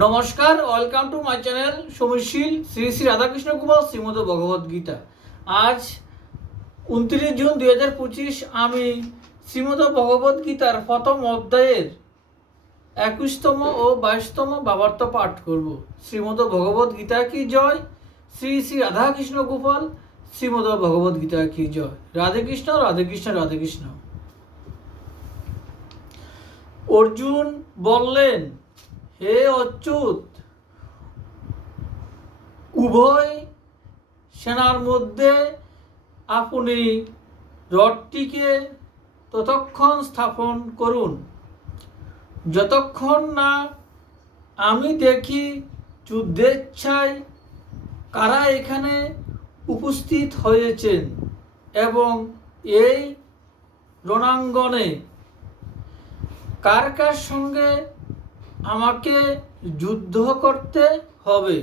নমস্কার, welcome to my channel সমীশীল শ্রী শ্রী রাধাকৃষ্ণ গোপাল শ্রীমদ ভগবদ গীতা। আজ 29 জুন 2025 আমি শ্রীমদ ভগবদ গীতার প্রথম অধ্যায়ের 21তম ও 22তম ভাবার্থ পাঠ করব। শ্রীমদ ভগবদ গীতা কি জয়, শ্রী শ্রী রাধাকৃষ্ণ গোপাল শ্রীমদ ভগবদ গীতা কি জয়। রাধে কৃষ্ণ রাধে কৃষ্ণ রাধে কৃষ্ণ। অর্জুন বললেন, হে অচ্যুত, উভয় সেনার মধ্যে আপনি রথটিকে ততক্ষণ স্থাপন করুন যতক্ষণ না আমি দেখি যুদ্ধেচ্ছায় কারা এখানে উপস্থিত হয়েছেন এবং এই রণাঙ্গনে কার কার সঙ্গে আমাকে যুদ্ধ করতে হবে।